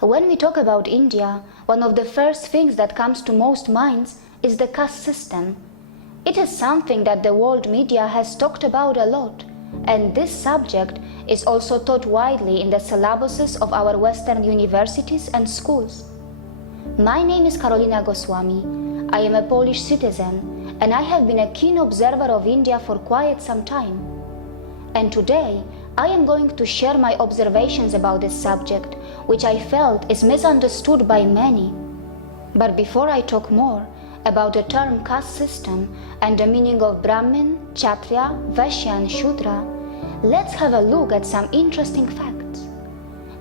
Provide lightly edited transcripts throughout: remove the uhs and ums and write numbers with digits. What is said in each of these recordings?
When we talk about India, one of the first things that comes to most minds is the caste system. It is something that the world media has talked about a lot, and this subject is also taught widely in the syllabuses of our Western universities and schools. My name is Karolina Goswami. I am a Polish citizen, and I have been a keen observer of India for quite some time. And today, I am going to share my observations about this subject, which I felt is misunderstood by many. But before I talk more about the term caste system and the meaning of Brahmin, Kshatriya, Vaishya and Shudra, let's have a look at some interesting facts.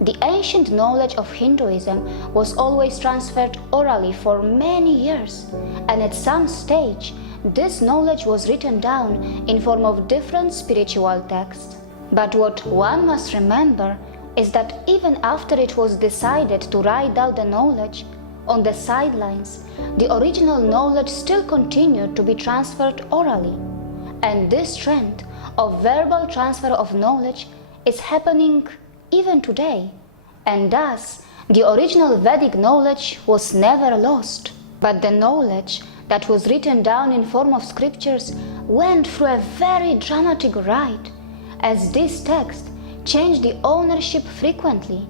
The ancient knowledge of Hinduism was always transferred orally for many years, and at some stage, this knowledge was written down in form of different spiritual texts. But what one must remember is that even after it was decided to write down the knowledge, on the sidelines, the original knowledge still continued to be transferred orally. And this trend of verbal transfer of knowledge is happening even today. And thus, the original Vedic knowledge was never lost. But the knowledge that was written down in form of scriptures went through a very dramatic ride, as this text changed the ownership frequently.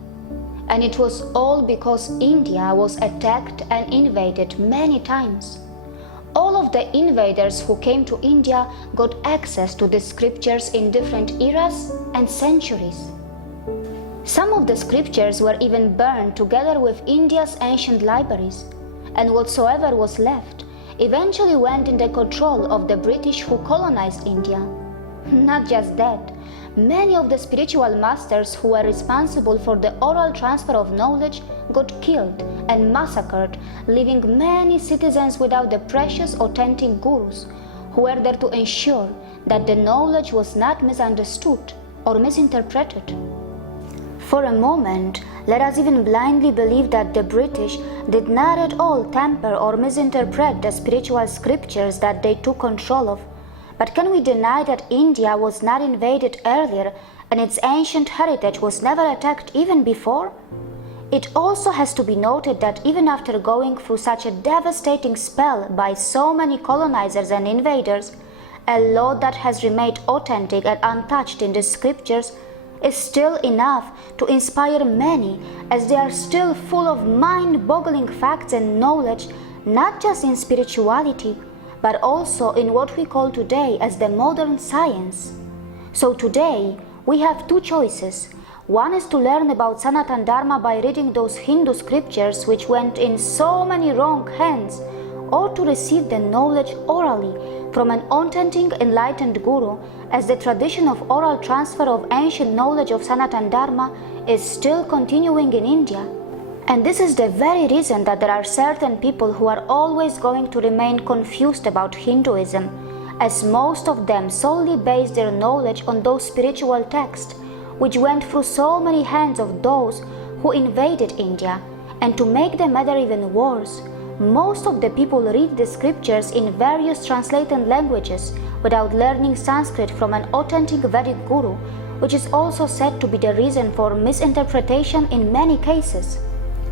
And it was all because India was attacked and invaded many times. All of the invaders who came to India got access to the scriptures in different eras and centuries. Some of the scriptures were even burned together with India's ancient libraries, and whatsoever was left eventually went in the control of the British who colonized India. Not just that, many of the spiritual masters who were responsible for the oral transfer of knowledge got killed and massacred, leaving many citizens without the precious authentic gurus who were there to ensure that the knowledge was not misunderstood or misinterpreted. For a moment, let us even blindly believe that the British did not at all tamper or misinterpret the spiritual scriptures that they took control of. But can we deny that India was not invaded earlier and its ancient heritage was never attacked even before? It also has to be noted that even after going through such a devastating spell by so many colonizers and invaders, a lot that has remained authentic and untouched in the scriptures is still enough to inspire many, as they are still full of mind-boggling facts and knowledge, not just in spirituality, but also in what we call today as the modern science. So today, we have two choices. One is to learn about Sanatana Dharma by reading those Hindu scriptures which went in so many wrong hands, or to receive the knowledge orally from an authentic enlightened guru, as the tradition of oral transfer of ancient knowledge of Sanatana Dharma is still continuing in India. And this is the very reason that there are certain people who are always going to remain confused about Hinduism, as most of them solely base their knowledge on those spiritual texts, which went through so many hands of those who invaded India. And to make the matter even worse, most of the people read the scriptures in various translated languages without learning Sanskrit from an authentic Vedic guru, which is also said to be the reason for misinterpretation in many cases.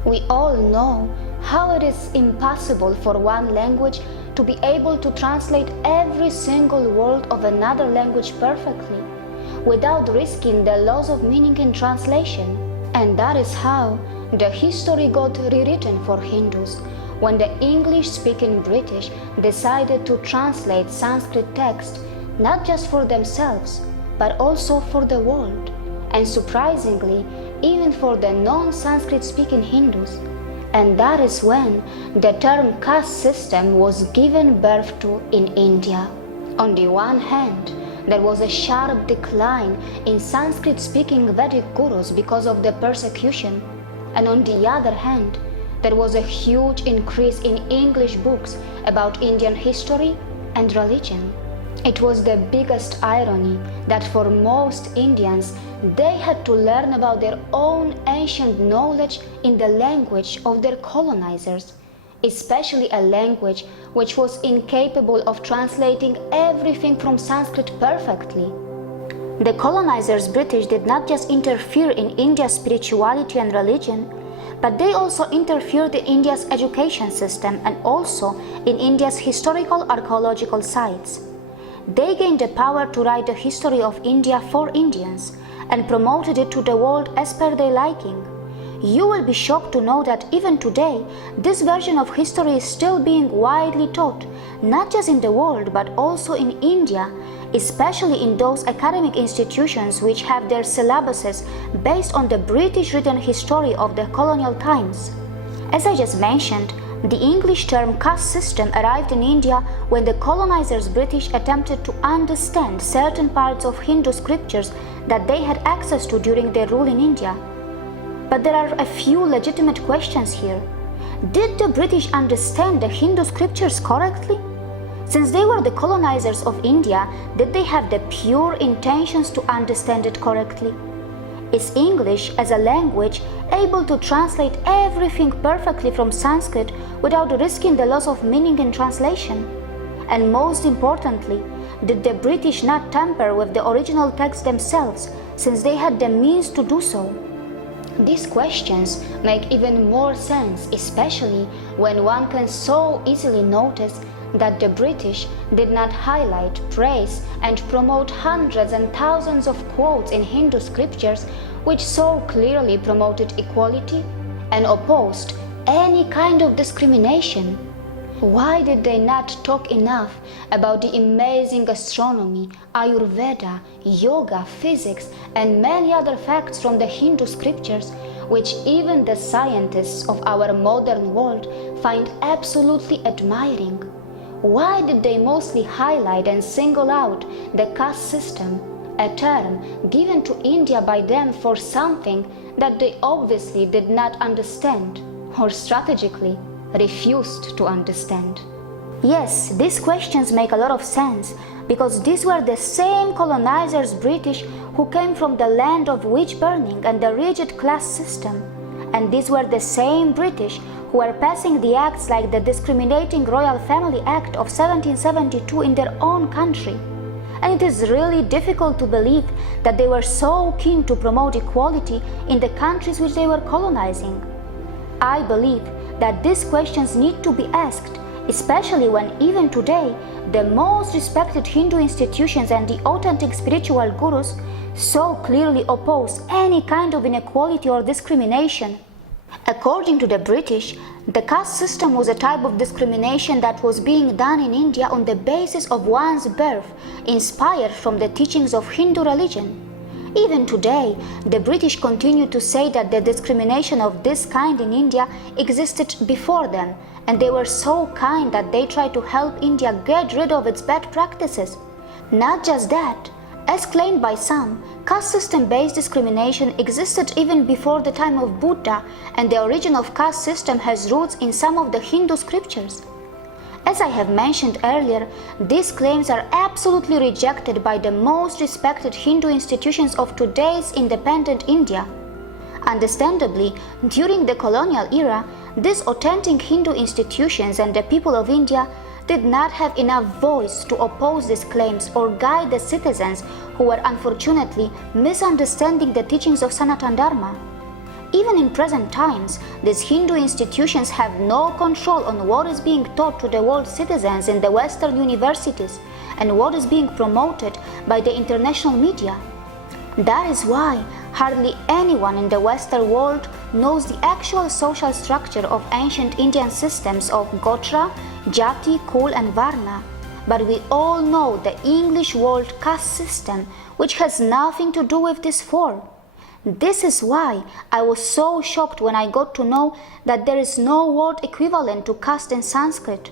We all know how it is impossible for one language to be able to translate every single word of another language perfectly, without risking the loss of meaning in translation. And that is how the history got rewritten for Hindus, when the English-speaking British decided to translate Sanskrit text not just for themselves, but also for the world, and surprisingly, even for the non-Sanskrit speaking Hindus. And that is when the term caste system was given birth to in India. On the one hand, there was a sharp decline in Sanskrit speaking Vedic gurus because of the persecution, and on the other hand, there was a huge increase in English books about Indian history and religion. It was the biggest irony that for most Indians, they had to learn about their own ancient knowledge in the language of their colonizers, especially a language which was incapable of translating everything from Sanskrit perfectly. The colonizers British did not just interfere in India's spirituality and religion, but they also interfered in India's education system and also in India's historical archaeological sites. They gained the power to write the history of India for Indians and promoted it to the world as per their liking. You will be shocked to know that even today, this version of history is still being widely taught, not just in the world but also in India, especially in those academic institutions which have their syllabuses based on the British written history of the colonial times. As I just mentioned, the English term caste system arrived in India when the colonizers British attempted to understand certain parts of Hindu scriptures that they had access to during their rule in India. But there are a few legitimate questions here. Did the British understand the Hindu scriptures correctly? Since they were the colonizers of India, did they have the pure intentions to understand it correctly? Is English as a language able to translate everything perfectly from Sanskrit without risking the loss of meaning in translation? And most importantly, did the British not tamper with the original text themselves, since they had the means to do so? These questions make even more sense, especially when one can so easily notice that the British did not highlight, praise, and promote hundreds and thousands of quotes in Hindu scriptures which so clearly promoted equality and opposed any kind of discrimination. Why did they not talk enough about the amazing astronomy, Ayurveda, yoga, physics, and many other facts from the Hindu scriptures, which even the scientists of our modern world find absolutely admiring? Why did they mostly highlight and single out the caste system, a term given to India by them for something that they obviously did not understand or strategically refused to understand? Yes, these questions make a lot of sense because these were the same colonizers British who came from the land of witch burning and the rigid class system. And these were the same British who were passing the acts like the Discriminating Royal Family Act of 1772 in their own country. And it is really difficult to believe that they were so keen to promote equality in the countries which they were colonizing. I believe that these questions need to be asked, especially when even today the most respected Hindu institutions and the authentic spiritual gurus so clearly oppose any kind of inequality or discrimination. According to the British, the caste system was a type of discrimination that was being done in India on the basis of one's birth, inspired from the teachings of Hindu religion. Even today, the British continue to say that the discrimination of this kind in India existed before them, and they were so kind that they tried to help India get rid of its bad practices. Not just that, as claimed by some, caste system-based discrimination existed even before the time of Buddha, and the origin of caste system has roots in some of the Hindu scriptures. As I have mentioned earlier, these claims are absolutely rejected by the most respected Hindu institutions of today's independent India. Understandably, during the colonial era, these authentic Hindu institutions and the people of India did not have enough voice to oppose these claims or guide the citizens who were unfortunately misunderstanding the teachings of Sanatana Dharma. Even in present times, these Hindu institutions have no control on what is being taught to the world citizens in the Western universities and what is being promoted by the international media. That is why hardly anyone in the Western world knows the actual social structure of ancient Indian systems of Gotra, Jati, Kul and Varna. But we all know the English word caste system, which has nothing to do with this four. This is why I was so shocked when I got to know that there is no word equivalent to caste in Sanskrit.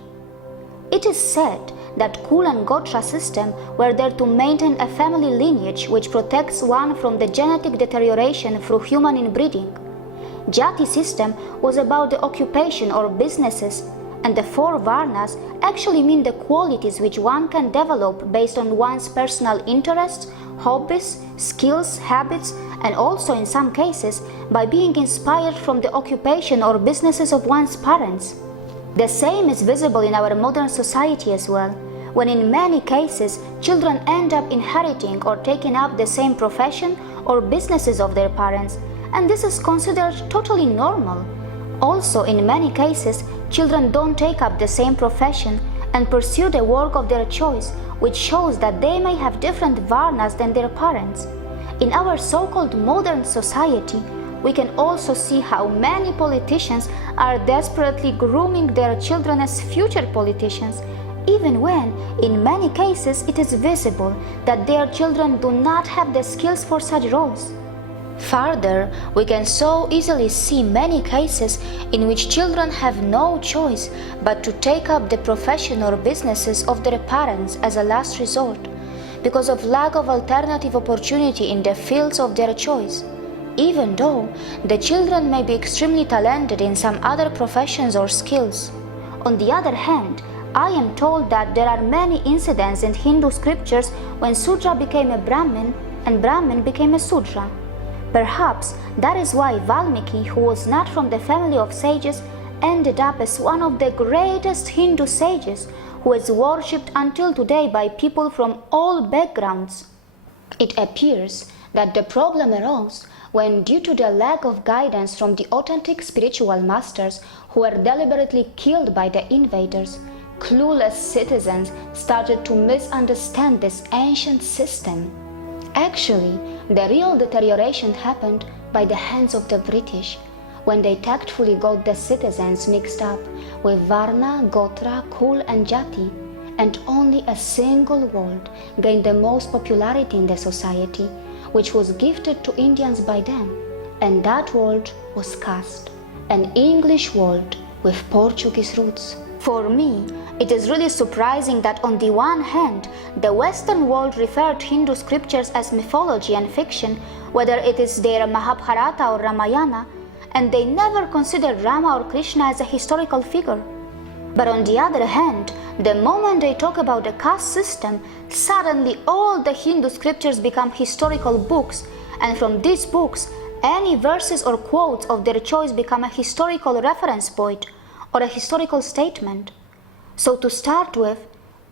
It is said that Kul and Gotra system were there to maintain a family lineage which protects one from the genetic deterioration through human inbreeding. Jati system was about the occupation or businesses, and the four Varnas actually mean the qualities which one can develop based on one's personal interests, hobbies, skills, habits, and also in some cases by being inspired from the occupation or businesses of one's parents. The same is visible in our modern society as well, when in many cases children end up inheriting or taking up the same profession or businesses of their parents, and this is considered totally normal. Also, in many cases, children don't take up the same profession and pursue the work of their choice, which shows that they may have different varnas than their parents. In our so-called modern society, we can also see how many politicians are desperately grooming their children as future politicians, even when, in many cases, it is visible that their children do not have the skills for such roles. Further, we can so easily see many cases in which children have no choice but to take up the profession or businesses of their parents as a last resort, because of lack of alternative opportunity in the fields of their choice, even though the children may be extremely talented in some other professions or skills. On the other hand, I am told that there are many incidents in Hindu scriptures when Sudra became a Brahmin and Brahmin became a Sudra. Perhaps that is why Valmiki, who was not from the family of sages, ended up as one of the greatest Hindu sages who is worshipped until today by people from all backgrounds. It appears that the problem arose when, due to the lack of guidance from the authentic spiritual masters who were deliberately killed by the invaders, clueless citizens started to misunderstand this ancient system. Actually, the real deterioration happened by the hands of the British, when they tactfully got the citizens mixed up with Varna, Gotra, Kul and Jati, and only a single word gained the most popularity in the society, which was gifted to Indians by them, and that word was caste, an English word with Portuguese roots. For me, it is really surprising that on the one hand, the Western world referred Hindu scriptures as mythology and fiction, whether it is their Mahabharata or Ramayana, and they never considered Rama or Krishna as a historical figure. But on the other hand, the moment they talk about the caste system, suddenly all the Hindu scriptures become historical books, and from these books, any verses or quotes of their choice become a historical reference point or a historical statement. So to start with,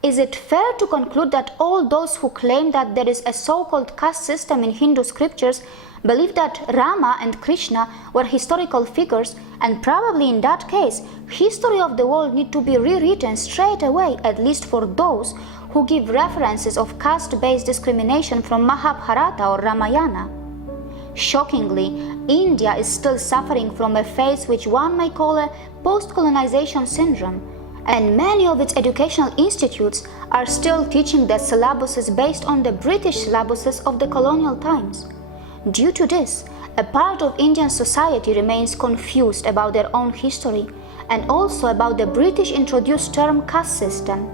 is it fair to conclude that all those who claim that there is a so-called caste system in Hindu scriptures believe that Rama and Krishna were historical figures, and probably in that case, history of the world need to be rewritten straight away, at least for those who give references of caste-based discrimination from Mahabharata or Ramayana? Shockingly, India is still suffering from a phase which one may call a post-colonization syndrome, and many of its educational institutes are still teaching the syllabuses based on the British syllabuses of the colonial times. Due to this, a part of Indian society remains confused about their own history and also about the British introduced term caste system.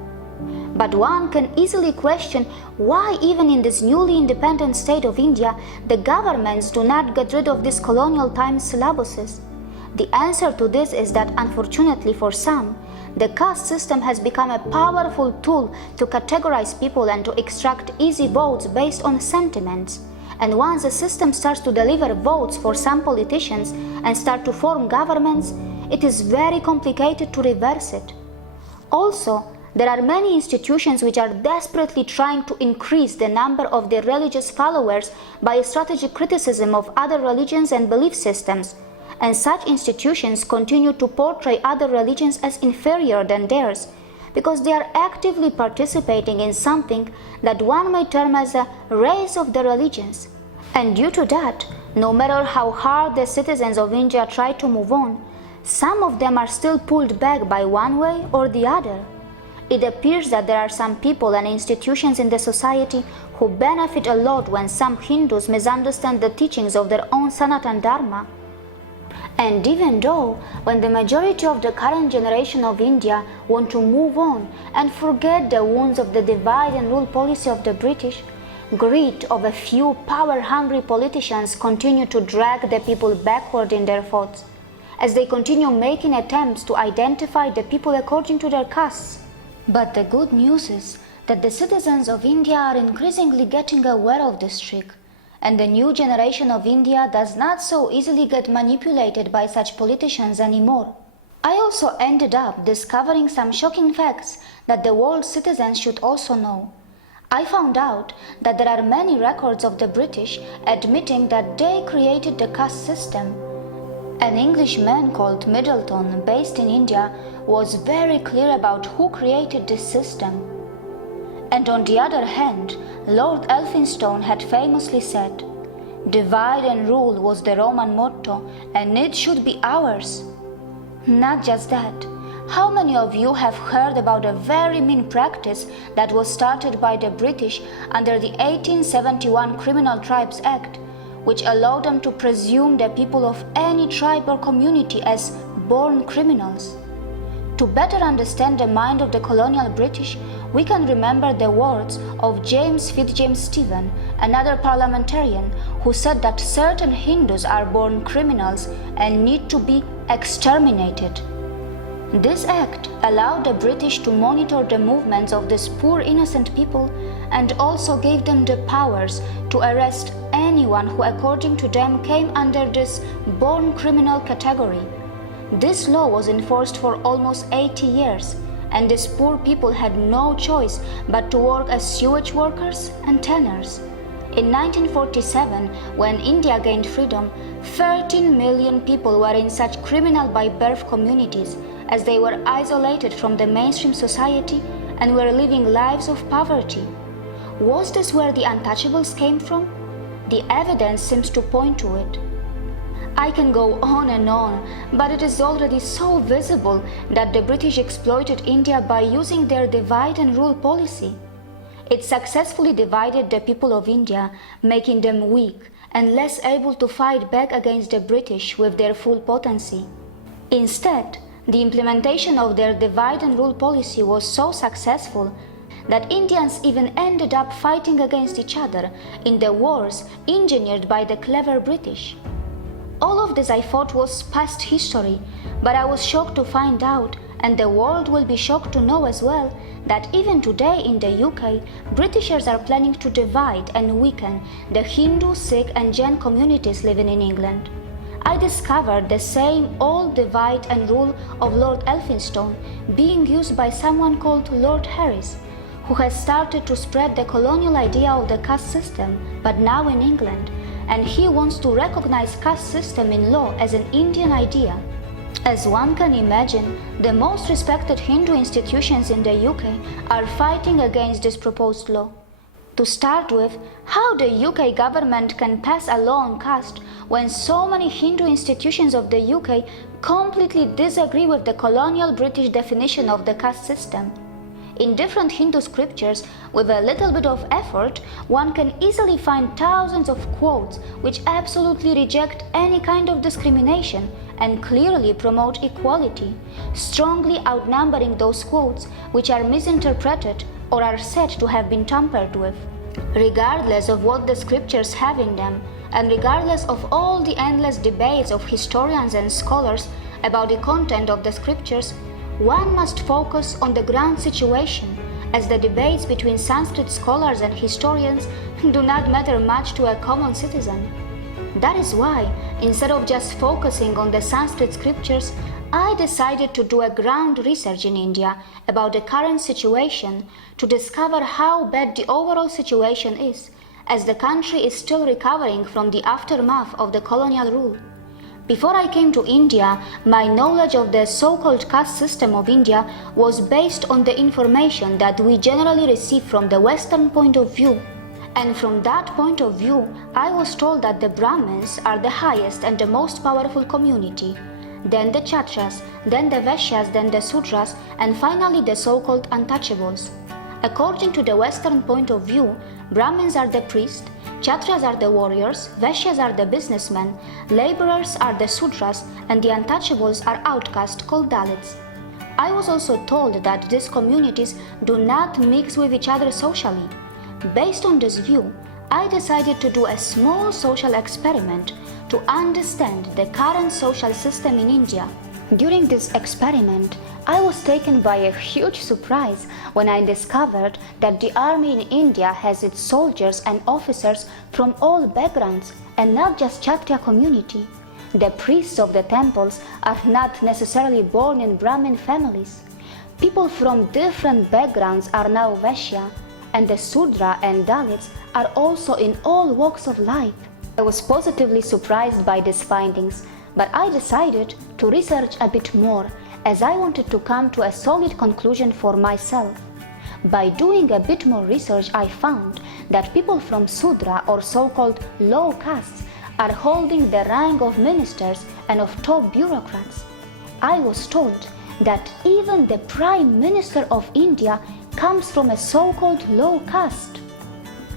But one can easily question why even in this newly independent state of India, the governments do not get rid of these colonial times syllabuses. The answer to this is that, unfortunately for some, the caste system has become a powerful tool to categorize people and to extract easy votes based on sentiments. And once the system starts to deliver votes for some politicians and start to form governments, it is very complicated to reverse it. Also, there are many institutions which are desperately trying to increase the number of their religious followers by a strategic criticism of other religions and belief systems, and such institutions continue to portray other religions as inferior than theirs, because they are actively participating in something that one may term as a race of the religions. And due to that, no matter how hard the citizens of India try to move on, some of them are still pulled back by one way or the other. It appears that there are some people and institutions in the society who benefit a lot when some Hindus misunderstand the teachings of their own Sanatan Dharma. And even though, when the majority of the current generation of India want to move on and forget the wounds of the divide and rule policy of the British, greed of a few power-hungry politicians continue to drag the people backward in their thoughts, as they continue making attempts to identify the people according to their castes. But the good news is that the citizens of India are increasingly getting aware of this trick, and the new generation of India does not so easily get manipulated by such politicians anymore. I also ended up discovering some shocking facts that the world citizens should also know. I found out that there are many records of the British admitting that they created the caste system. An Englishman called Middleton, based in India, was very clear about who created this system. And on the other hand, Lord Elphinstone had famously said, "Divide and rule was the Roman motto, and it should be ours." Not just that. How many of you have heard about a very mean practice that was started by the British under the 1871 Criminal Tribes Act, which allowed them to presume the people of any tribe or community as born criminals? To better understand the mind of the colonial British, we can remember the words of James Fitzjames Stephen, another parliamentarian, who said that certain Hindus are born criminals and need to be exterminated. This act allowed the British to monitor the movements of these poor innocent people and also gave them the powers to arrest anyone who, according to them, came under this born criminal category. This law was enforced for almost 80 years, and these poor people had no choice but to work as sewage workers and tanners. In 1947, when India gained freedom, 13 million people were in such criminal by birth communities, as they were isolated from the mainstream society and were living lives of poverty. Was this where the untouchables came from? The evidence seems to point to it. I can go on and on, but it is already so visible that the British exploited India by using their divide and rule policy. It successfully divided the people of India, making them weak and less able to fight back against the British with their full potency. Instead, the implementation of their divide and rule policy was so successful that Indians even ended up fighting against each other in the wars engineered by the clever British. All of this I thought was past history, but I was shocked to find out, and the world will be shocked to know as well, that even today in the UK, Britishers are planning to divide and weaken the Hindu, Sikh and Jain communities living in England. I discovered the same old divide and rule of Lord Elphinstone being used by someone called Lord Harris, who has started to spread the colonial idea of the caste system, but now in England, and he wants to recognize caste system in law as an Indian idea. As one can imagine, the most respected Hindu institutions in the UK are fighting against this proposed law. To start with, how the UK government can pass a law on caste when so many Hindu institutions of the UK completely disagree with the colonial British definition of the caste system. In different Hindu scriptures, with a little bit of effort, one can easily find thousands of quotes which absolutely reject any kind of discrimination and clearly promote equality, strongly outnumbering those quotes which are misinterpreted or are said to have been tampered with. Regardless of what the scriptures have in them, and regardless of all the endless debates of historians and scholars about the content of the scriptures, one must focus on the ground situation, as the debates between Sanskrit scholars and historians do not matter much to a common citizen. That is why, instead of just focusing on the Sanskrit scriptures, I decided to do a ground research in India about the current situation to discover how bad the overall situation is, as the country is still recovering from the aftermath of the colonial rule. Before I came to India, my knowledge of the so-called caste system of India was based on the information that we generally receive from the Western point of view. And from that point of view, I was told that the Brahmins are the highest and the most powerful community, then the Kshatriyas, then the Vaishyas, then the Sudras, and finally the so-called untouchables. According to the Western point of view, Brahmins are the priests, Kshatriyas are the warriors, Vaishyas are the businessmen, laborers are the Sudras, and the untouchables are outcasts called dalits. I was also told that these communities do not mix with each other socially. Based on this view, I decided to do a small social experiment to understand the current social system in India. During this experiment, I was taken by a huge surprise when I discovered that the army in India has its soldiers and officers from all backgrounds and not just Kshatriya community. The priests of the temples are not necessarily born in Brahmin families. People from different backgrounds are now Vaishya, and the Sudra and Dalits are also in all walks of life. I was positively surprised by these findings, but I decided to research a bit more as I wanted to come to a solid conclusion for myself. By doing a bit more research, I found that people from Sudra or so-called low castes are holding the rank of ministers and of top bureaucrats. I was told that even the Prime Minister of India comes from a so-called low caste.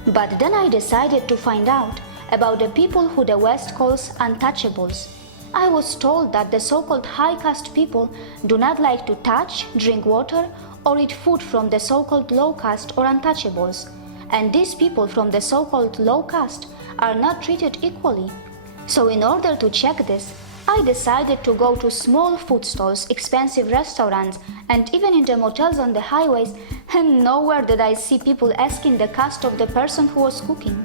But then I decided to find out about the people who the West calls untouchables. I was told that the so-called high caste people do not like to touch, drink water, or eat food from the so-called low caste or untouchables, and these people from the so-called low caste are not treated equally. So in order to check this, I decided to go to small food stalls, expensive restaurants, and even in the motels on the highways, and nowhere did I see people asking the caste of the person who was cooking.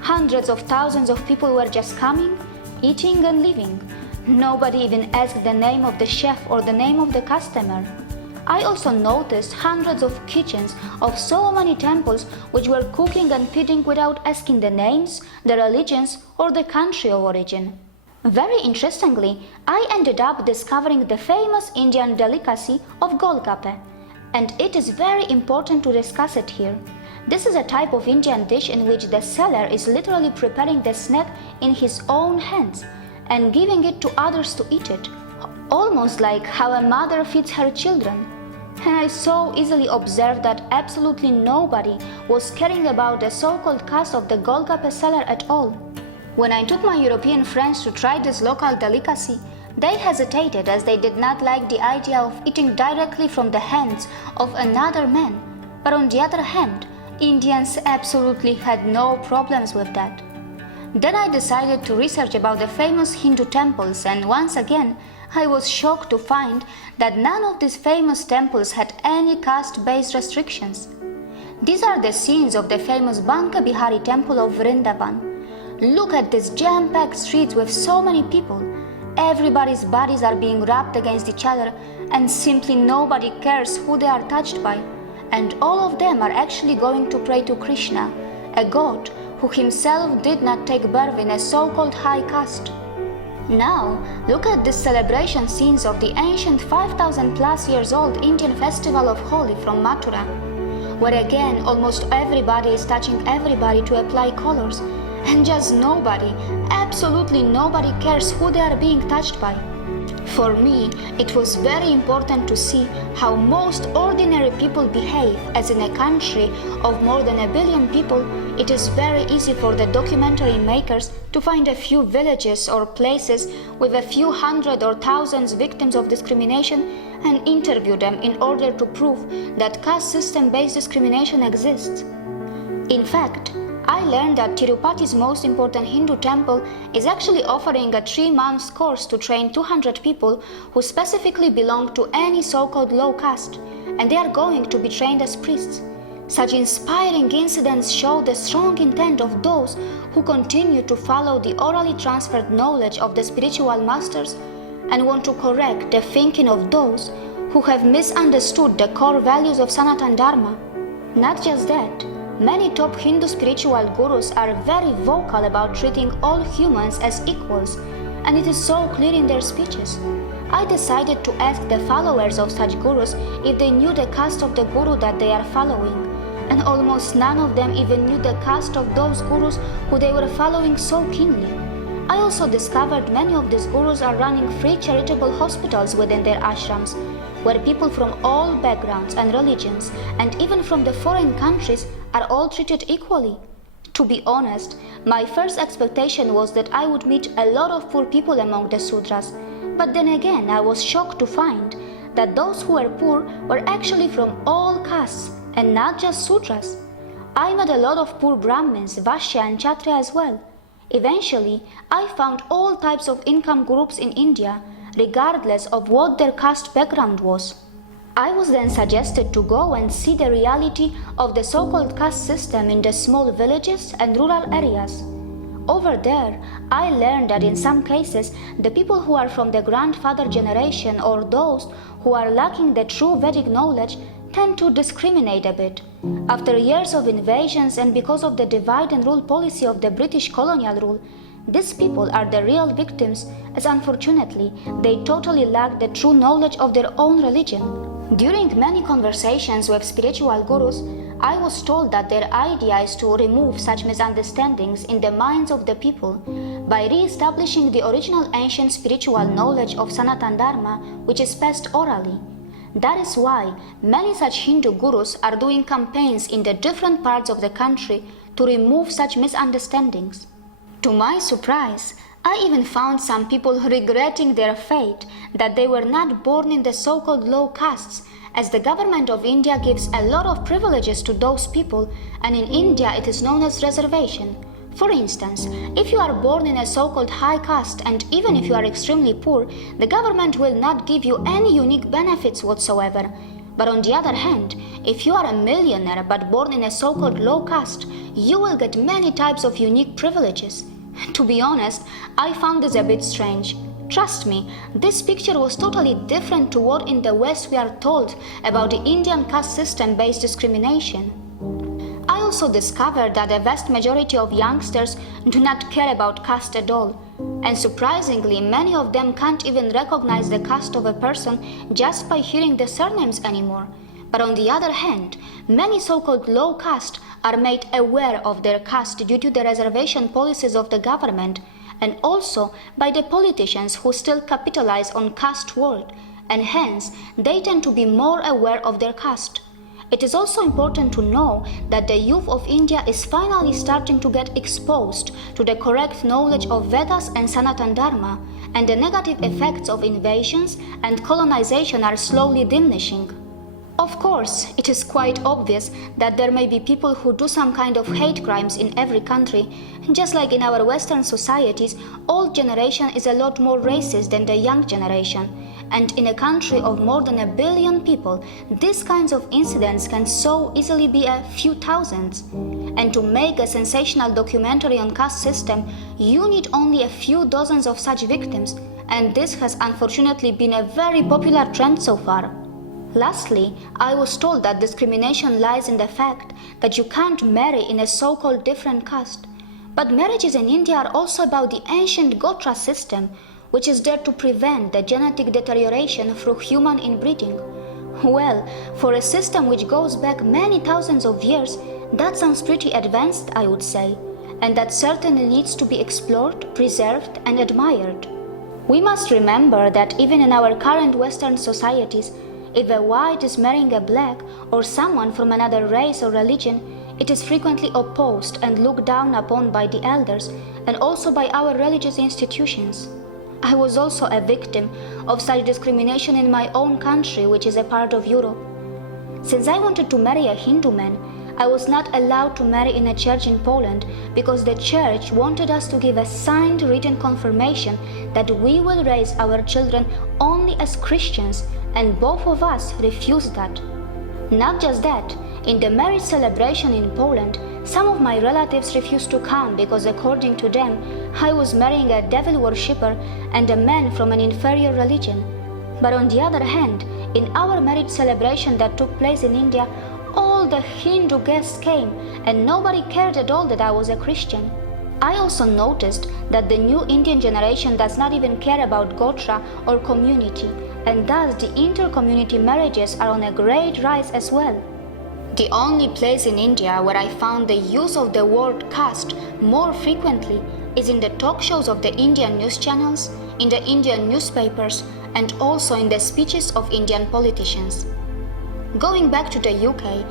Hundreds of thousands of people were just coming, eating and leaving. Nobody even asked the name of the chef or the name of the customer. I also noticed hundreds of kitchens of so many temples which were cooking and feeding without asking the names, the religions, or the country of origin. Very interestingly, I ended up discovering the famous Indian delicacy of golgappe, and it is very important to discuss it here. This is a type of Indian dish in which the seller is literally preparing the snack in his own hands and giving it to others to eat it, almost like how a mother feeds her children. And I so easily observed that absolutely nobody was caring about the so-called caste of the golgappe seller at all. When I took my European friends to try this local delicacy, they hesitated as they did not like the idea of eating directly from the hands of another man. But on the other hand, Indians absolutely had no problems with that. Then I decided to research about the famous Hindu temples, and once again, I was shocked to find that none of these famous temples had any caste-based restrictions. These are the scenes of the famous Banka Bihari temple of Vrindavan. Look at these jam-packed streets with so many people. Everybody's bodies are being rubbed against each other, and simply nobody cares who they are touched by. And all of them are actually going to pray to Krishna, a god who himself did not take birth in a so-called high caste. Now, look at these celebration scenes of the ancient 5,000 plus years old Indian festival of Holi from Mathura, where again almost everybody is touching everybody to apply colors, and just nobody, absolutely nobody cares who they are being touched by. For me, it was very important to see how most ordinary people behave, as in a country of more than 1 billion people, it is very easy for the documentary makers to find a few villages or places with a few hundred or thousands victims of discrimination and interview them in order to prove that caste system-based discrimination exists. In fact, I learned that Tirupati's most important Hindu temple is actually offering a 3-month course to train 200 people who specifically belong to any so-called low caste, and they are going to be trained as priests. Such inspiring incidents show the strong intent of those who continue to follow the orally transferred knowledge of the spiritual masters and want to correct the thinking of those who have misunderstood the core values of Sanatan Dharma. Not just that, many top Hindu spiritual gurus are very vocal about treating all humans as equals, and it is so clear in their speeches. I decided to ask the followers of such gurus if they knew the caste of the guru that they are following, and almost none of them even knew the caste of those gurus who they were following so keenly. I also discovered many of these gurus are running free charitable hospitals within their ashrams, where people from all backgrounds and religions, and even from the foreign countries, are all treated equally. To be honest, my first expectation was that I would meet a lot of poor people among the Sudras, but then again I was shocked to find that those who were poor were actually from all castes and not just Sudras. I met a lot of poor Brahmins, Vaishya and Kshatriya as well. Eventually, I found all types of income groups in India, regardless of what their caste background was. I was then suggested to go and see the reality of the so-called caste system in the small villages and rural areas. Over there, I learned that in some cases, the people who are from the grandfather generation or those who are lacking the true Vedic knowledge tend to discriminate a bit. After years of invasions and because of the divide and rule policy of the British colonial rule, these people are the real victims, as unfortunately they totally lack the true knowledge of their own religion. During many conversations with spiritual gurus, I was told that their idea is to remove such misunderstandings in the minds of the people by re-establishing the original ancient spiritual knowledge of Sanatana Dharma, which is passed orally. That is why many such Hindu gurus are doing campaigns in the different parts of the country to remove such misunderstandings. To my surprise, I even found some people regretting their fate that they were not born in the so-called low castes, as the government of India gives a lot of privileges to those people, and in India it is known as reservation. For instance, if you are born in a so-called high caste and even if you are extremely poor, the government will not give you any unique benefits whatsoever. But on the other hand, if you are a millionaire but born in a so-called low caste, you will get many types of unique privileges. To be honest, I found this a bit strange. Trust me, this picture was totally different to what in the West we are told about the Indian caste system-based discrimination. I also discovered that the vast majority of youngsters do not care about caste at all, and surprisingly many of them can't even recognize the caste of a person just by hearing the surnames anymore. But on the other hand, many so-called low caste are made aware of their caste due to the reservation policies of the government, and also by the politicians who still capitalize on caste world, and hence they tend to be more aware of their caste. It is also important to know that the youth of India is finally starting to get exposed to the correct knowledge of Vedas and Sanatana Dharma, and the negative effects of invasions and colonization are slowly diminishing. Of course, it is quite obvious that there may be people who do some kind of hate crimes in every country. Just like in our Western societies, old generation is a lot more racist than the young generation. And in a country of more than 1 billion people, these kinds of incidents can so easily be a few thousands. And to make a sensational documentary on caste system, you need only a few dozens of such victims, and this has unfortunately been a very popular trend so far. Lastly, I was told that discrimination lies in the fact that you can't marry in a so-called different caste. But marriages in India are also about the ancient Gotra system, which is there to prevent the genetic deterioration through human inbreeding. Well, for a system which goes back many thousands of years, that sounds pretty advanced, I would say, and that certainly needs to be explored, preserved, and admired. We must remember that even in our current Western societies, if a white is marrying a black or someone from another race or religion, it is frequently opposed and looked down upon by the elders and also by our religious institutions. I was also a victim of such discrimination in my own country, which is a part of Europe. Since I wanted to marry a Hindu man, I was not allowed to marry in a church in Poland because the church wanted us to give a signed written confirmation that we will raise our children only as Christians, and both of us refused that. Not just that, in the marriage celebration in Poland, some of my relatives refused to come because according to them, I was marrying a devil worshipper and a man from an inferior religion. But on the other hand, in our marriage celebration that took place in India, all the Hindu guests came and nobody cared at all that I was a Christian. I also noticed that the new Indian generation does not even care about Gotra or community, and thus the inter-community marriages are on a great rise as well. The only place in India where I found the use of the word caste more frequently is in the talk shows of the Indian news channels, in the Indian newspapers, and also in the speeches of Indian politicians. Going back to the UK,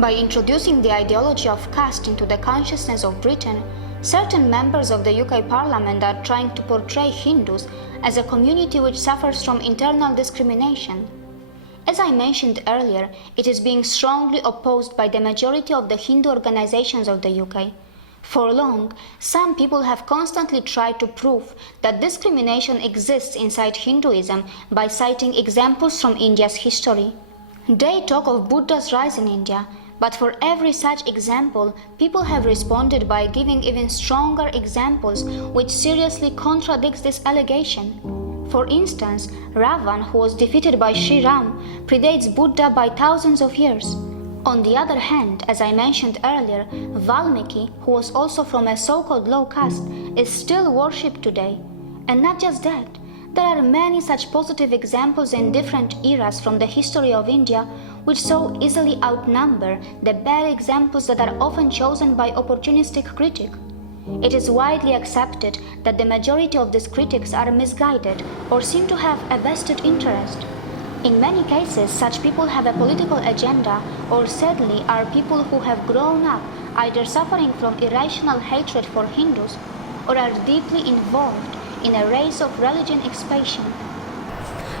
by introducing the ideology of caste into the consciousness of Britain, certain members of the UK Parliament are trying to portray Hindus as a community which suffers from internal discrimination. As I mentioned earlier, it is being strongly opposed by the majority of the Hindu organizations of the UK. For long, some people have constantly tried to prove that discrimination exists inside Hinduism by citing examples from India's history. They talk of Buddha's rise in India, but for every such example, people have responded by giving even stronger examples which seriously contradicts this allegation. For instance, Ravan, who was defeated by Sri Ram, predates Buddha by thousands of years. On the other hand, as I mentioned earlier, Valmiki, who was also from a so-called low caste, is still worshipped today. And not just that, there are many such positive examples in different eras from the history of India which so easily outnumber the bad examples that are often chosen by opportunistic critics. It is widely accepted that the majority of these critics are misguided or seem to have a vested interest. In many cases, such people have a political agenda or sadly are people who have grown up either suffering from irrational hatred for Hindus or are deeply involved in a race of religion expansion.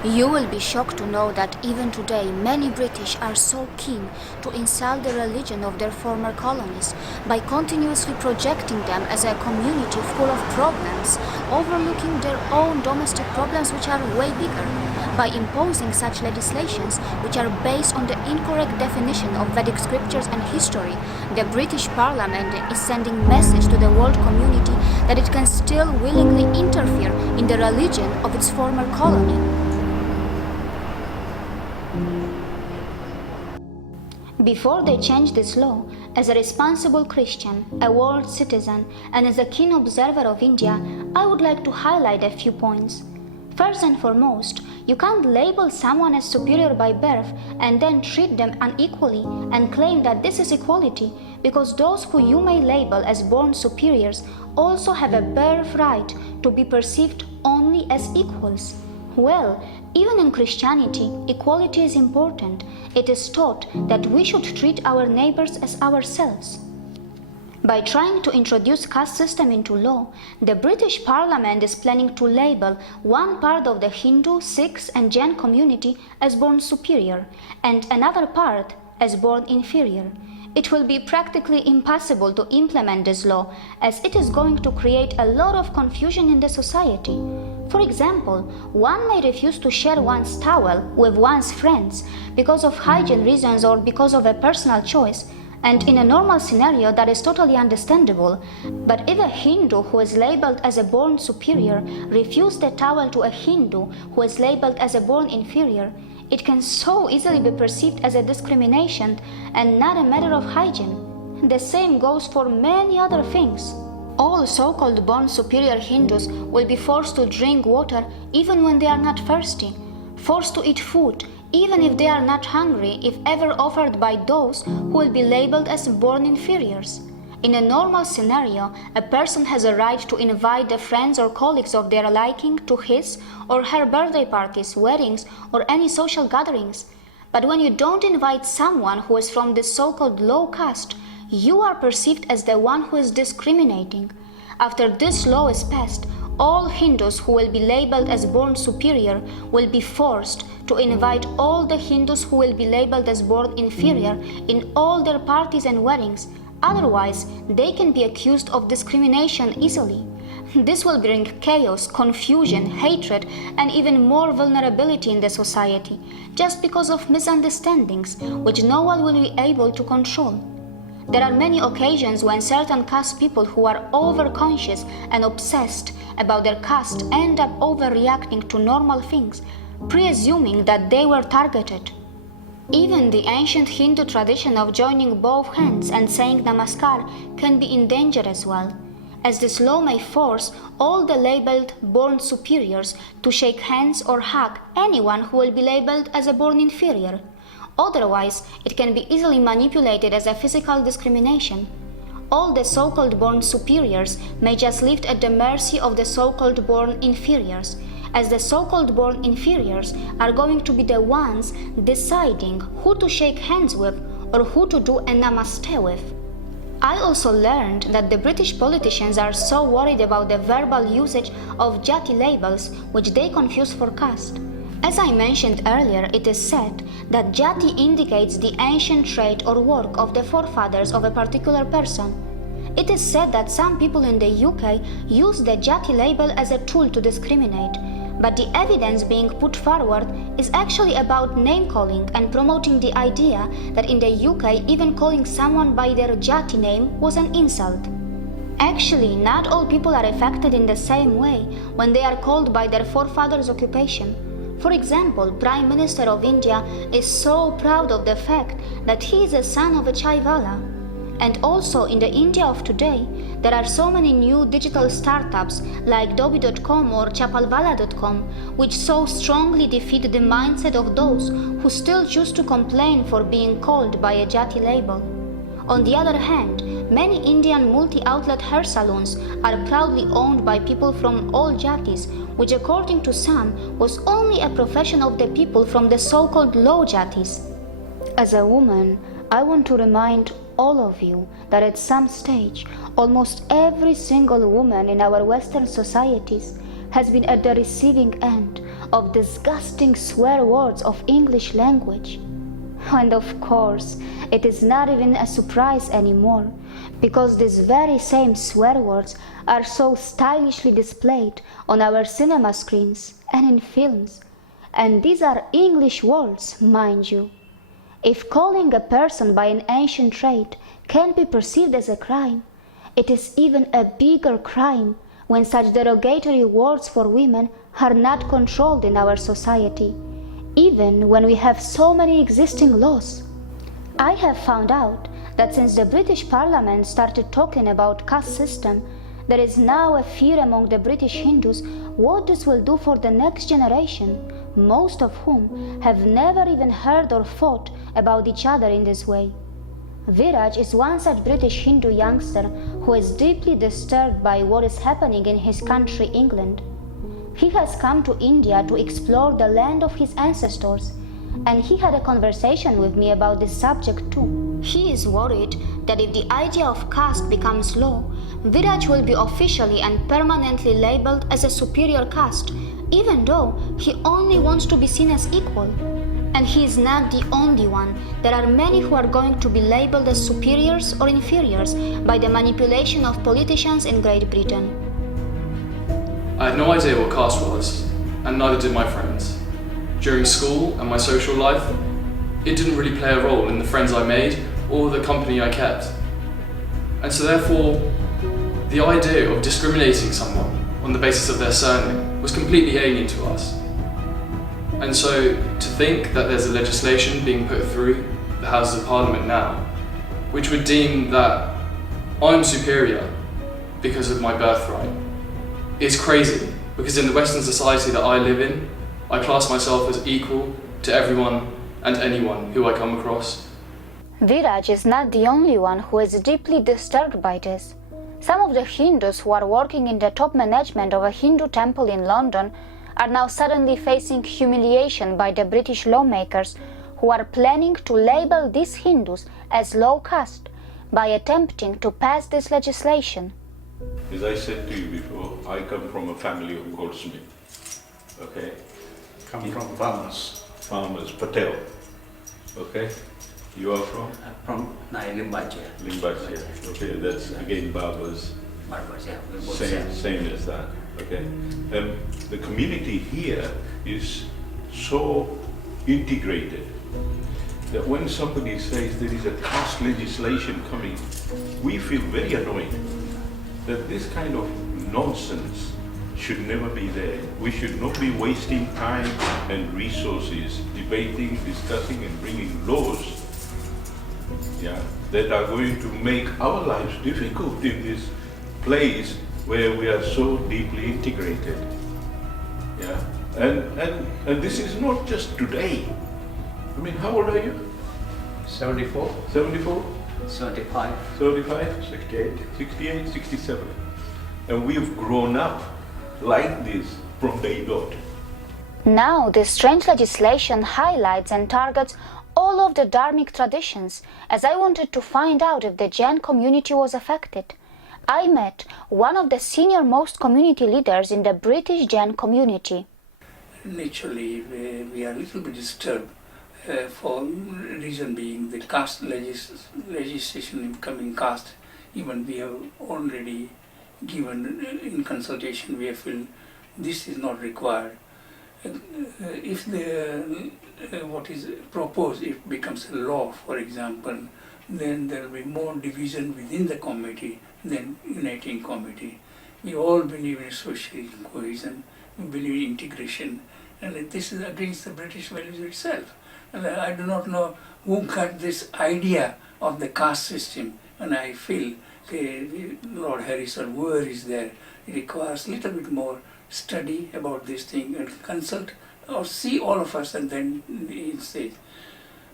You will be shocked to know that even today many British are so keen to insult the religion of their former colonies by continuously projecting them as a community full of problems, overlooking their own domestic problems which are way bigger, by imposing such legislations which are based on the incorrect definition of Vedic scriptures and history. The British Parliament is sending a message to the world community that it can still willingly interfere in the religion of its former colony. Before they change this law, as a responsible Christian, a world citizen, and as a keen observer of India, I would like to highlight a few points. First and foremost, you can't label someone as superior by birth and then treat them unequally and claim that this is equality, because those who you may label as born superiors also have a birthright to be perceived only as equals. Well, even in Christianity, equality is important. It is taught that we should treat our neighbors as ourselves. By trying to introduce caste system into law, the British Parliament is planning to label one part of the Hindu, Sikhs and Jain community as born superior and another part as born inferior. It will be practically impossible to implement this law as it is going to create a lot of confusion in the society. For example, one may refuse to share one's towel with one's friends because of hygiene reasons or because of a personal choice, and in a normal scenario that is totally understandable. But if a Hindu who is labeled as a born superior refuses the towel to a Hindu who is labeled as a born inferior, it can so easily be perceived as a discrimination and not a matter of hygiene. The same goes for many other things. All so-called born superior Hindus will be forced to drink water even when they are not thirsty, forced to eat food even if they are not hungry if ever offered by those who will be labeled as born inferiors. In a normal scenario, a person has a right to invite the friends or colleagues of their liking to his or her birthday parties, weddings, or any social gatherings. But when you don't invite someone who is from this so-called low caste, you are perceived as the one who is discriminating. After this law is passed, all Hindus who will be labeled as born superior will be forced to invite all the Hindus who will be labeled as born inferior in all their parties and weddings. Otherwise, they can be accused of discrimination easily. This will bring chaos, confusion, hatred, and even more vulnerability in the society, just because of misunderstandings, which no one will be able to control. There are many occasions when certain caste people who are overconscious and obsessed about their caste end up overreacting to normal things, presuming that they were targeted. Even the ancient Hindu tradition of joining both hands and saying namaskar can be in danger as well, as this law may force all the labeled born superiors to shake hands or hug anyone who will be labeled as a born inferior. Otherwise, it can be easily manipulated as a physical discrimination. All the so-called born superiors may just live at the mercy of the so-called born inferiors, as the so-called born inferiors are going to be the ones deciding who to shake hands with or who to do a namaste with. I also learned that the British politicians are so worried about the verbal usage of jati labels, which they confuse for caste. As I mentioned earlier, it is said that jati indicates the ancient trait or work of the forefathers of a particular person. It is said that some people in the UK use the jati label as a tool to discriminate, but the evidence being put forward is actually about name-calling and promoting the idea that in the UK even calling someone by their jati name was an insult. Actually, not all people are affected in the same way when they are called by their forefathers' occupation. For example, Prime Minister of India is so proud of the fact that he is a son of a chaiwala. And also in the India of today, there are so many new digital startups like Dobi.com or Chapalwala.com, which so strongly defeat the mindset of those who still choose to complain for being called by a jati label. On the other hand, many Indian multi-outlet hair salons are proudly owned by people from all jatis, which according to some was only a profession of the people from the so-called low jatis. As a woman, I want to remind all of you that at some stage, almost every single woman in our Western societies has been at the receiving end of disgusting swear words of English language. And of course, it is not even a surprise anymore, because these very same swear words are so stylishly displayed on our cinema screens and in films. And these are English words, mind you. If calling a person by an ancient trait can be perceived as a crime, it is even a bigger crime when such derogatory words for women are not controlled in our society, even when we have so many existing laws. I have found out that since the British Parliament started talking about caste system, there is now a fear among the British Hindus what this will do for the next generation, most of whom have never even heard or thought about each other in this way. Viraj is one such British Hindu youngster who is deeply disturbed by what is happening in his country, England. He has come to India to explore the land of his ancestors, and he had a conversation with me about this subject too. He is worried that if the idea of caste becomes law, Viraj will be officially and permanently labeled as a superior caste, even though he only wants to be seen as equal. And he is not the only one. There are many who are going to be labeled as superiors or inferiors by the manipulation of politicians in Great Britain. I had no idea what caste was, and neither did my friends. During school and my social life, it didn't really play a role in the friends I made or the company I kept. And so therefore, the idea of discriminating someone on the basis of their surname was completely alien to us. And so to think that there's a legislation being put through the Houses of Parliament now, which would deem that I'm superior because of my birthright, is crazy, because in the Western society that I live in, I class myself as equal to everyone and anyone who I come across. Viraj is not the only one who is deeply disturbed by this. Some of the Hindus who are working in the top management of a Hindu temple in London are now suddenly facing humiliation by the British lawmakers who are planning to label these Hindus as low caste by attempting to pass this legislation. As I said to you before, I come from a family of goldsmiths, okay? Come from farmers. Farmers, Patel, okay? You are from? From Limbachia. Limbachia, okay, that's again Barbers. Barbers, yeah. We're both Same as that, okay? The community here is so integrated that when somebody says there is a caste legislation coming, we feel very annoyed that this kind of nonsense should never be there. We should not be wasting time and resources debating, discussing and bringing laws, yeah, that are going to make our lives difficult in this place where we are so deeply integrated. Yeah, and this is not just today. I mean, how old are you? 74. 74? 75. 35? 68. 68, 67. And we've grown up like this from day dot. Now, this strange legislation highlights and targets all of the dharmic traditions, as I wanted to find out if the Jain community was affected. I met one of the senior-most community leaders in the British Jain community. Naturally, we are a little bit disturbed for reason being the caste legislation becoming caste. Even we have already given in consultation, we have felt this is not required. If what is proposed, if becomes a law, for example, then there will be more division within the community than uniting community. We all believe in social cohesion, we believe in integration, and this is against the British values itself. And I do not know who got this idea of the caste system, and I feel Lord Harris or whoever is there, it requires a little bit more study about this thing and consult or see all of us and then say.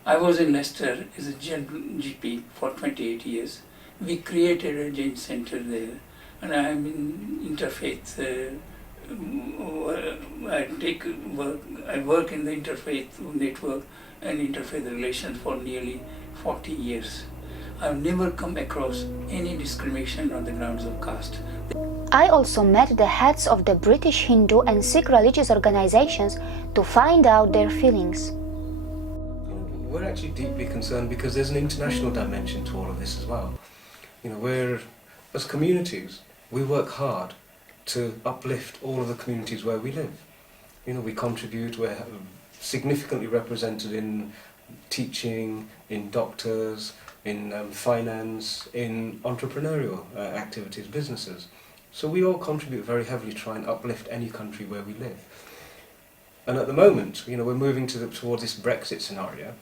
I was in Leicester as a GP for 28 years. We created a Jain center there, and I am in interfaith. I work in the interfaith network and interfaith relations for nearly 40 years. I've never come across any discrimination on the grounds of caste. I also met the heads of the British Hindu and Sikh religious organizations to find out their feelings. We're actually deeply concerned because there's an international dimension to all of this as well. As communities, we work hard to uplift all of the communities where we live. We contribute, we're significantly represented in teaching, in doctors, in finance, in entrepreneurial activities, businesses. So we all contribute very heavily to try and uplift any country where we live. And at the moment, we're moving towards this Brexit scenario.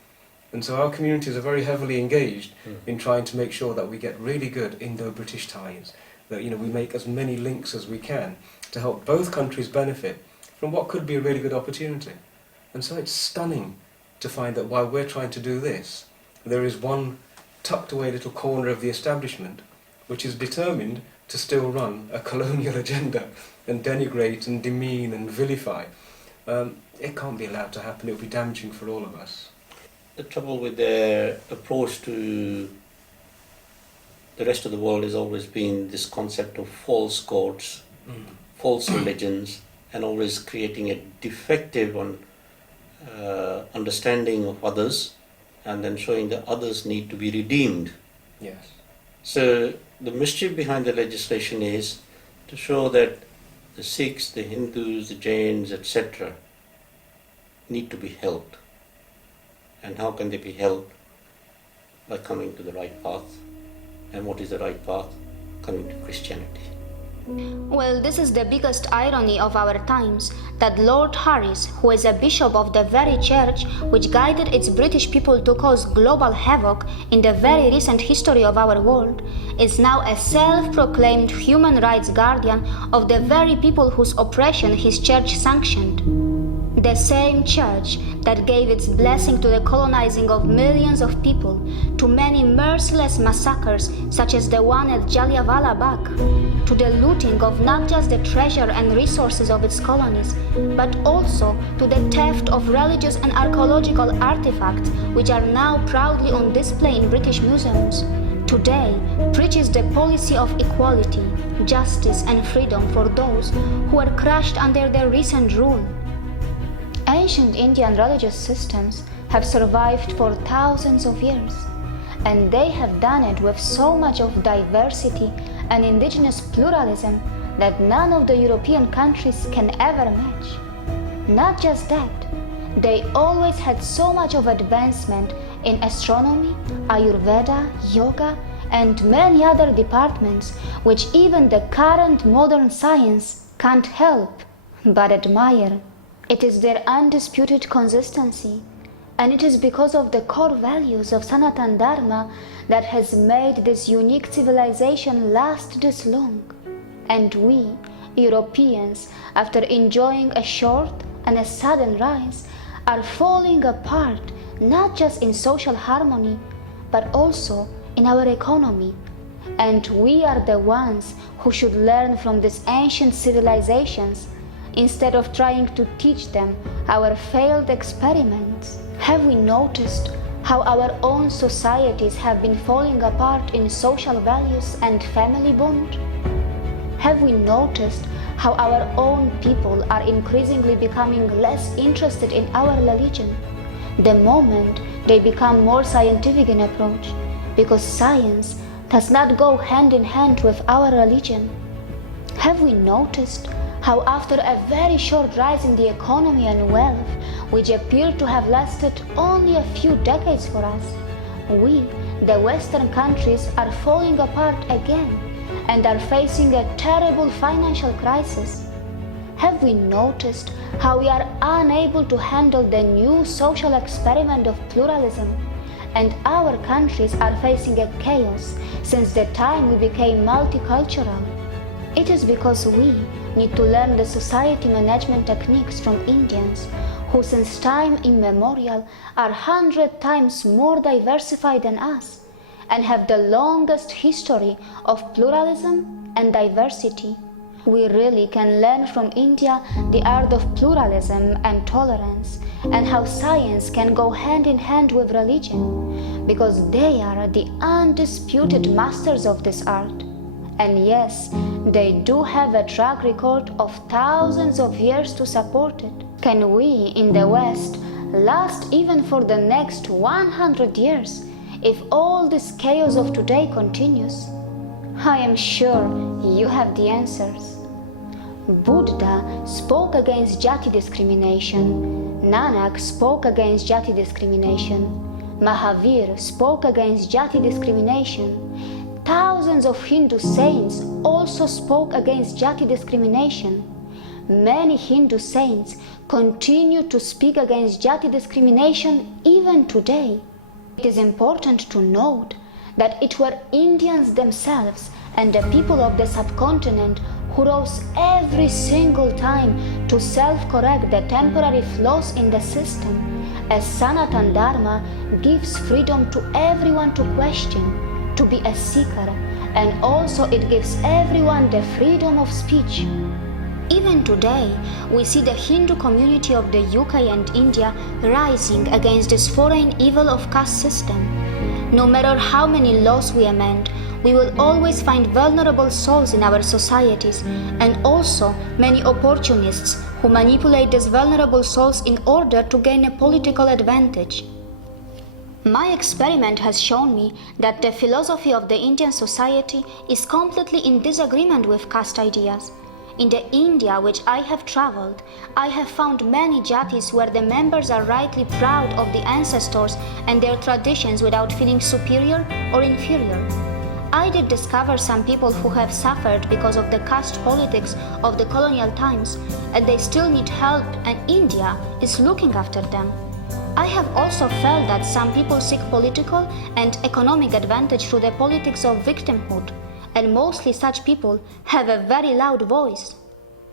And so our communities are very heavily engaged in trying to make sure that we get really good Indo-British ties, that we make as many links as we can to help both countries benefit from what could be a really good opportunity. And so it's stunning to find that while we're trying to do this, there is one tucked away little corner of the establishment which is determined to still run a colonial agenda and denigrate and demean and vilify. It can't be allowed to happen. It would be damaging for all of us. The trouble with their approach to the rest of the world has always been this concept of false gods, false religions, and always creating a defective understanding of others, and then showing that others need to be redeemed. Yes. So the mischief behind the legislation is to show that the Sikhs, the Hindus, the Jains, etc. need to be helped. And how can they be helped? By coming to the right path. And what is the right path? Coming to Christianity. Well, this is the biggest irony of our times, that Lord Harris, who is a bishop of the very church which guided its British people to cause global havoc in the very recent history of our world, is now a self-proclaimed human rights guardian of the very people whose oppression his church sanctioned. The same church that gave its blessing to the colonizing of millions of people, to many merciless massacres such as the one at Jallianwala Bagh, to the looting of not just the treasure and resources of its colonies, but also to the theft of religious and archaeological artifacts which are now proudly on display in British museums, today preaches the policy of equality, justice and freedom for those who were crushed under their recent rule. Ancient Indian religious systems have survived for thousands of years, and they have done it with so much of diversity and indigenous pluralism that none of the European countries can ever match. Not just that, they always had so much of advancement in astronomy, Ayurveda, yoga, and many other departments which even the current modern science can't help but admire. It is their undisputed consistency, and it is because of the core values of Sanatan Dharma that has made this unique civilization last this long. And we, Europeans, after enjoying a short and a sudden rise, are falling apart not just in social harmony, but also in our economy. And we are the ones who should learn from these ancient civilizations instead of trying to teach them our failed experiments. Have we noticed how our own societies have been falling apart in social values and family bond? Have we noticed how our own people are increasingly becoming less interested in our religion the moment they become more scientific in approach, because science does not go hand in hand with our religion? Have we noticed how after a very short rise in the economy and wealth, which appear to have lasted only a few decades for us, we, the Western countries, are falling apart again and are facing a terrible financial crisis. Have we noticed how we are unable to handle the new social experiment of pluralism? And our countries are facing a chaos since the time we became multicultural. It is because we need to learn the society management techniques from Indians, who since time immemorial are 100 times more diversified than us and have the longest history of pluralism and diversity. We really can learn from India the art of pluralism and tolerance, and how science can go hand in hand with religion, because they are the undisputed masters of this art. And yes, they do have a track record of thousands of years to support it. Can we in the West last even for the next 100 years if all this chaos of today continues? I am sure you have the answers. Buddha spoke against jati discrimination. Nanak spoke against jati discrimination. Mahavir spoke against jati discrimination. Thousands of Hindu saints also spoke against jati discrimination. Many Hindu saints continue to speak against jati discrimination even today. It is important to note that it were Indians themselves and the people of the subcontinent who rose every single time to self-correct the temporary flaws in the system, as Sanatan Dharma gives freedom to everyone to question, to be a seeker, and also it gives everyone the freedom of speech. Even today, we see the Hindu community of the UK and India rising against this foreign evil of caste system. No matter how many laws we amend, we will always find vulnerable souls in our societies, and also many opportunists who manipulate these vulnerable souls in order to gain a political advantage. My experiment has shown me that the philosophy of the Indian society is completely in disagreement with caste ideas. In the India which I have traveled, I have found many jatis where the members are rightly proud of the ancestors and their traditions without feeling superior or inferior. I did discover some people who have suffered because of the caste politics of the colonial times, and they still need help, and India is looking after them. I have also felt that some people seek political and economic advantage through the politics of victimhood, and mostly such people have a very loud voice.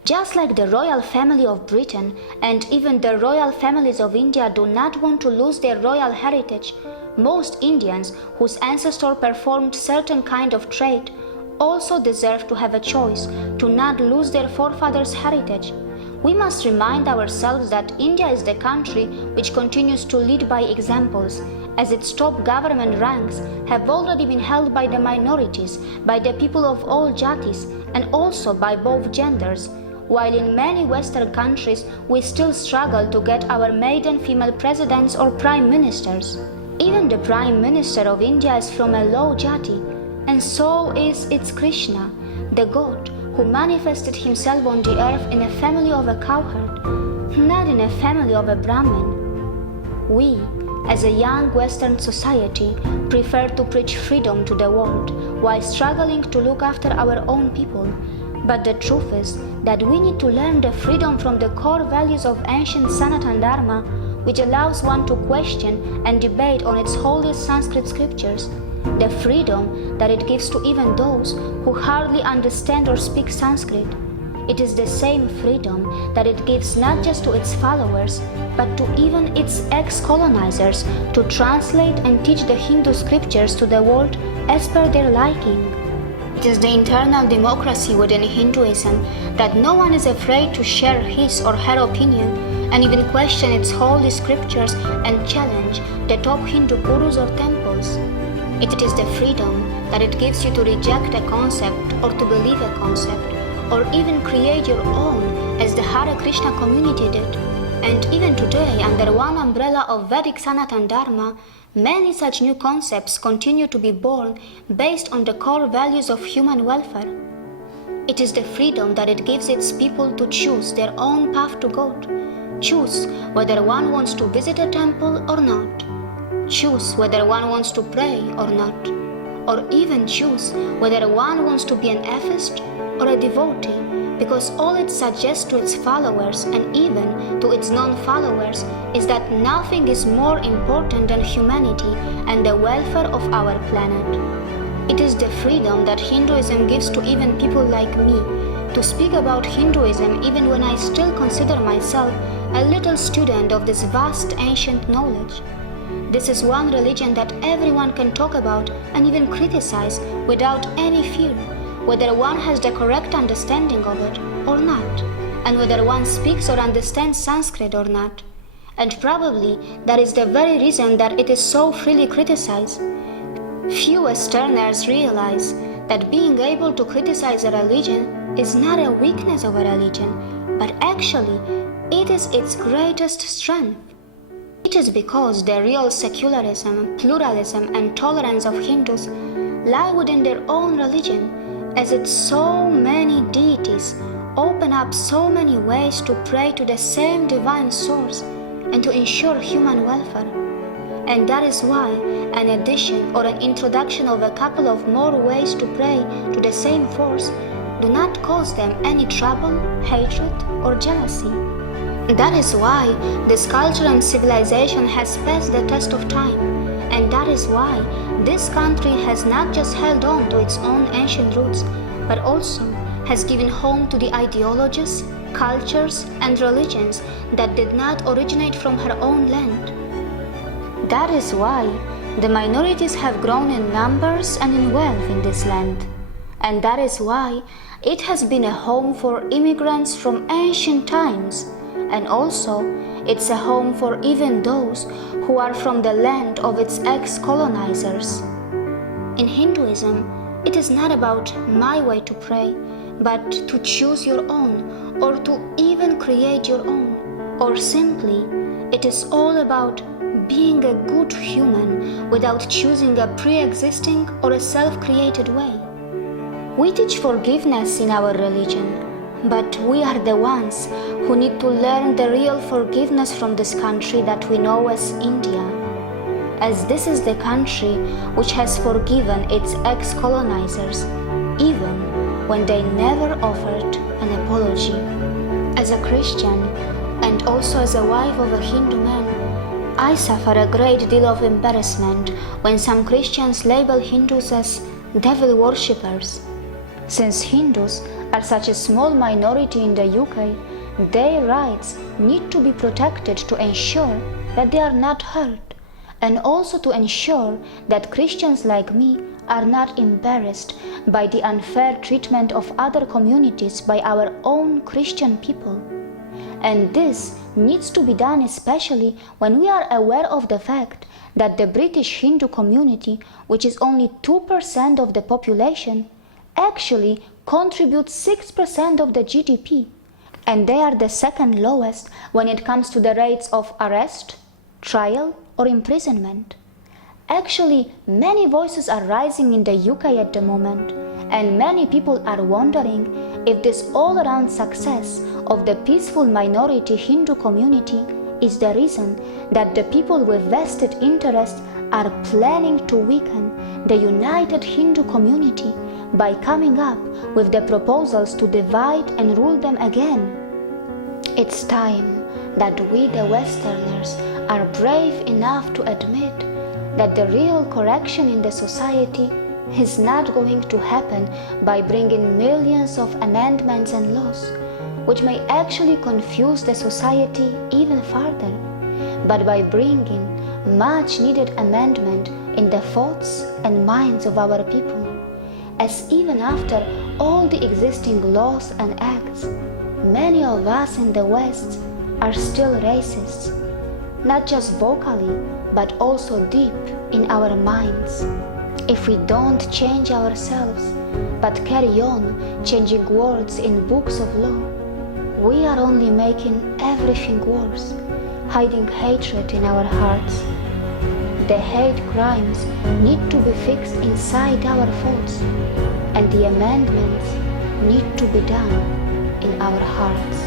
Just like the royal family of Britain and even the royal families of India do not want to lose their royal heritage, most Indians whose ancestors performed certain kind of trade also deserve to have a choice to not lose their forefathers' heritage. We must remind ourselves that India is the country which continues to lead by examples, as its top government ranks have already been held by the minorities, by the people of all jatis, and also by both genders, while in many Western countries we still struggle to get our maiden female presidents or prime ministers. Even the Prime Minister of India is from a low jati, and so is its Krishna, the god who manifested himself on the earth in a family of a cowherd, not in a family of a Brahmin. We, as a young Western society, prefer to preach freedom to the world while struggling to look after our own people. But the truth is that we need to learn the freedom from the core values of ancient Sanatan Dharma, which allows one to question and debate on its holiest Sanskrit scriptures, the freedom that it gives to even those who hardly understand or speak Sanskrit. It is the same freedom that it gives not just to its followers, but to even its ex-colonizers to translate and teach the Hindu scriptures to the world as per their liking. It is the internal democracy within Hinduism that no one is afraid to share his or her opinion and even question its holy scriptures and challenge the top Hindu gurus or temples. It is the freedom that it gives you to reject a concept or to believe a concept, or even create your own, as the Hare Krishna community did. And even today, under one umbrella of Vedic Sanatan Dharma, many such new concepts continue to be born based on the core values of human welfare. It is the freedom that it gives its people to choose their own path to God, choose whether one wants to visit a temple or not. choose whether one wants to pray or not, or even choose whether one wants to be an atheist or a devotee, because all it suggests to its followers and even to its non-followers is that nothing is more important than humanity and the welfare of our planet. It is the freedom that Hinduism gives to even people like me to speak about Hinduism even when I still consider myself a little student of this vast ancient knowledge. This is one religion that everyone can talk about and even criticize without any fear, whether one has the correct understanding of it or not, and whether one speaks or understands Sanskrit or not. And probably that is the very reason that it is so freely criticized. Few Westerners realize that being able to criticize a religion is not a weakness of a religion, but actually it is its greatest strength. It is because the real secularism, pluralism, and tolerance of Hindus lie within their own religion, as its so many deities open up so many ways to pray to the same divine source and to ensure human welfare. And that is why an addition or an introduction of a couple of more ways to pray to the same force do not cause them any trouble, hatred, or jealousy. That is why this culture and civilization has passed the test of time, and that is why this country has not just held on to its own ancient roots, but also has given home to the ideologies, cultures, and religions that did not originate from her own land. That is why the minorities have grown in numbers and in wealth in this land, and that is why it has been a home for immigrants from ancient times, and also it's a home for even those who are from the land of its ex-colonizers. In Hinduism, it is not about my way to pray, but to choose your own, or to even create your own, or simply, it is all about being a good human without choosing a pre-existing or a self-created way. We teach forgiveness in our religion, but we are the ones who need to learn the real forgiveness from this country that we know as India, as this is the country which has forgiven its ex-colonizers, even when they never offered an apology. As a Christian, and also as a wife of a Hindu man, I suffer a great deal of embarrassment when some Christians label Hindus as devil worshippers. Since Hindus are such a small minority in the UK, their rights need to be protected to ensure that they are not hurt, and also to ensure that Christians like me are not embarrassed by the unfair treatment of other communities by our own Christian people. And this needs to be done especially when we are aware of the fact that the British Hindu community, which is only 2% of the population, actually contributes 6% of the GDP, and they are the second lowest when it comes to the rates of arrest, trial, or imprisonment. Actually, many voices are rising in the UK at the moment, and many people are wondering if this all-around success of the peaceful minority Hindu community is the reason that the people with vested interests are planning to weaken the united Hindu community by coming up with the proposals to divide and rule them again. It's time that we, the Westerners, are brave enough to admit that the real correction in the society is not going to happen by bringing millions of amendments and laws, which may actually confuse the society even further, but by bringing much needed amendment in the thoughts and minds of our people, as even after all the existing laws and acts, many of us in the West are still racists, not just vocally, but also deep in our minds. If we don't change ourselves, but carry on changing words in books of law, we are only making everything worse, hiding hatred in our hearts. The hate crimes need to be fixed inside our thoughts, and the amendments need to be done in our hearts.